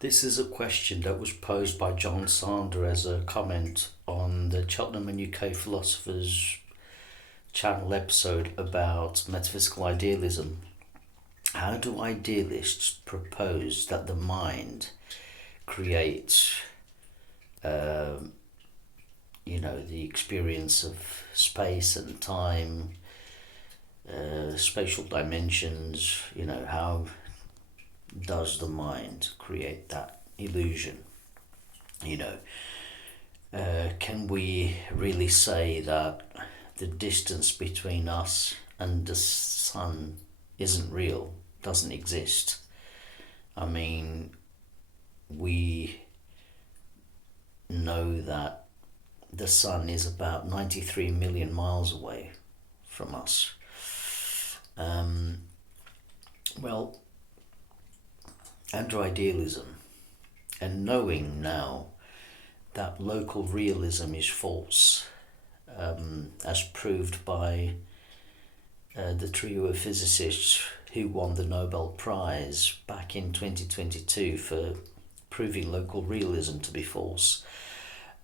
This is a question that was posed by John Sander as a comment on the Cheltenham and UK Philosophers channel episode about metaphysical idealism. How do idealists propose that the mind creates, the experience of space and time, spatial dimensions? How does the mind create that illusion? Can we really say that the distance between us and the sun isn't real, doesn't exist? I mean, we know that the sun is about 93 million miles away from us. Under idealism, and knowing now that local realism is false, as proved by the trio of physicists who won the Nobel Prize back in 2022 for proving local realism to be false.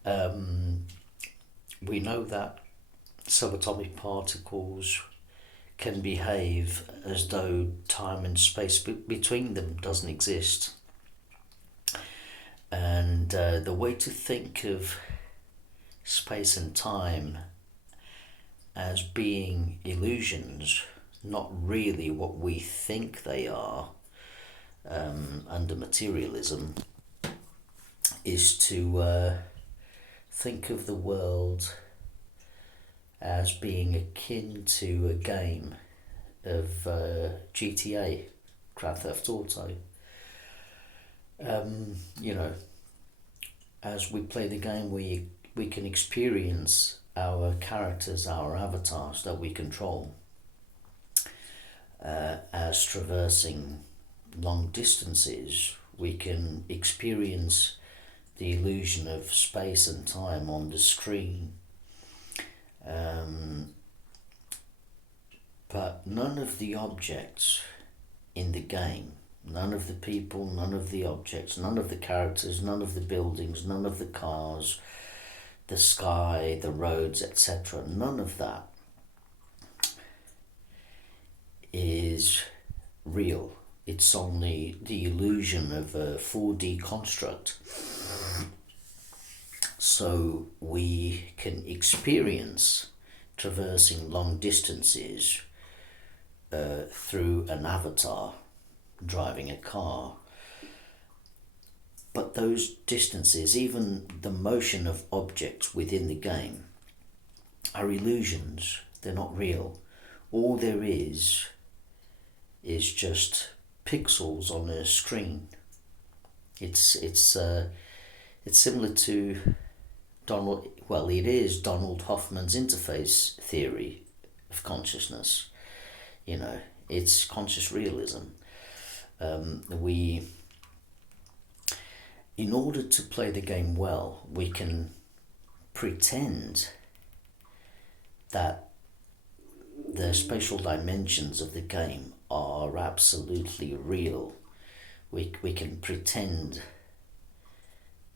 We know that subatomic particles can behave as though time and space between them doesn't exist. And the way to think of space and time as being illusions, not really what we think they are, under materialism, is to think of the world as being akin to a game of GTA, Grand Theft Auto. As we play the game, we can experience our characters, our avatars that we control, as traversing long distances. We can experience the illusion of space and time on the screen. But none of the objects in the game, none of the people, none of the objects, none of the characters, none of the buildings, none of the cars, the sky, the roads, etc., none of that is real. It's only the illusion of a 4D construct. So we can experience traversing long distances through an avatar driving a car. But those distances, even the motion of objects within the game, are illusions. They're not real. All there is just pixels on a screen. It's similar to Donald Hoffman's interface theory of consciousness. It's conscious realism. In order to play the game well, we can pretend that the spatial dimensions of the game are absolutely real. We can pretend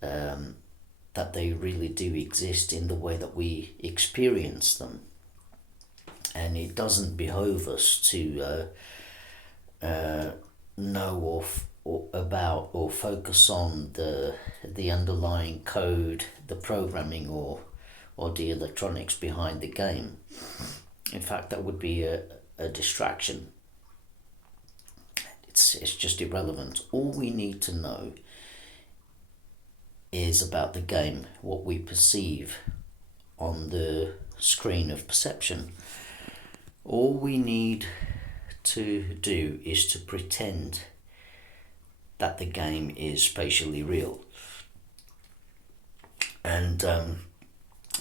that they really do exist in the way that we experience them. And it doesn't behove us to know about or focus on the underlying code, the programming or the electronics behind the game. In fact, that would be a distraction. It's just irrelevant. All we need to know is about the game, what we perceive on the screen of perception. All we need to do is to pretend that the game is spatially real. And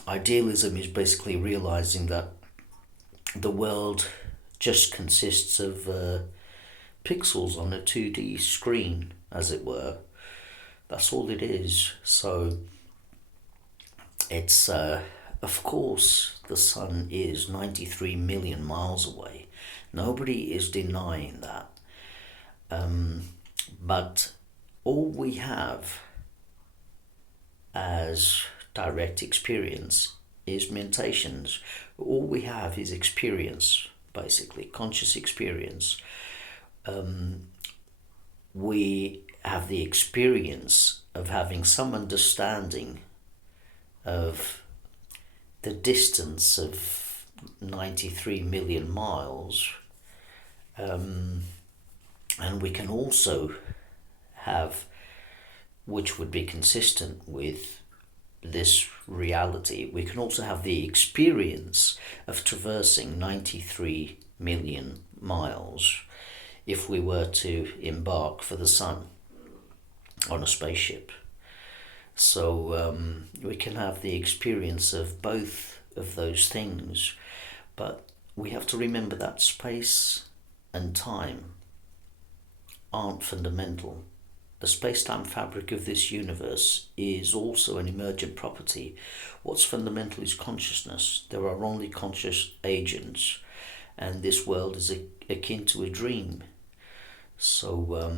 idealism is basically realizing that the world just consists of pixels on a 2D screen, as it were. That's all it is. So it's of course the sun is 93 million miles away. Nobody is denying that. But all we have as direct experience is mentations. All we have is experience, basically, conscious experience. We have the experience of having some understanding of the distance of 93 million miles, and we can also have, which would be consistent with this reality, we can also have the experience of traversing 93 million miles if we were to embark for the sun on a spaceship. So we can have the experience of both of those things, but we have to remember that space and time aren't fundamental. The space-time fabric of this universe is also an emergent property. What's fundamental is consciousness. There are only conscious agents, and this world is akin to a dream. So,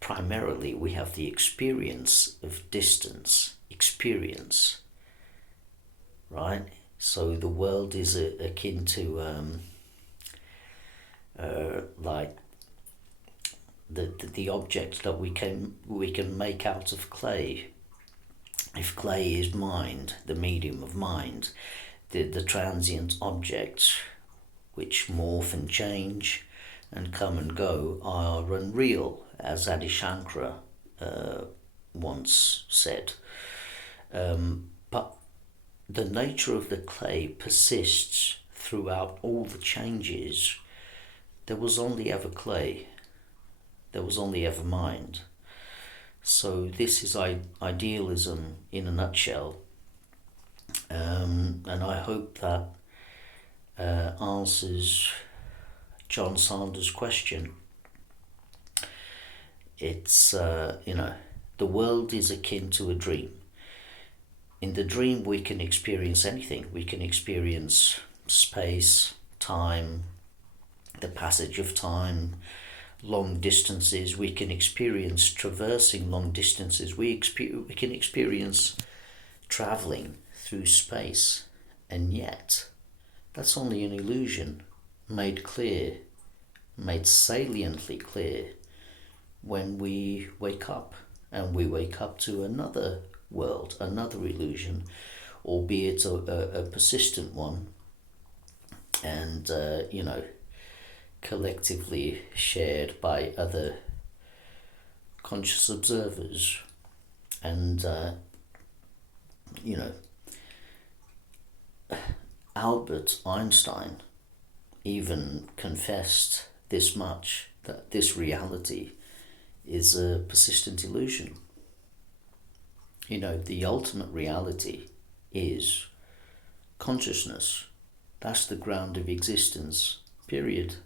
primarily we have the experience of distance, right? So the world is akin to like the object that we can make out of clay. If clay is mind, the medium of mind, the transient objects which morph and change and come and go are unreal, as Adi Shankara once said. But the nature of the clay persists throughout all the changes. There was only ever clay. There was only ever mind. So this is idealism in a nutshell. And I hope that answers John Sanders' question. It's, the world is akin to a dream. In the dream we can experience anything. We can experience space, time, the passage of time, long distances. We can experience traversing long distances. We can experience traveling through space, and yet that's only an illusion made saliently clear when we wake up, and we wake up to another world, another illusion, albeit a persistent one, and collectively shared by other conscious observers. And Albert Einstein even confessed this much, that this reality is a persistent illusion. The ultimate reality is consciousness. That's the ground of existence, period.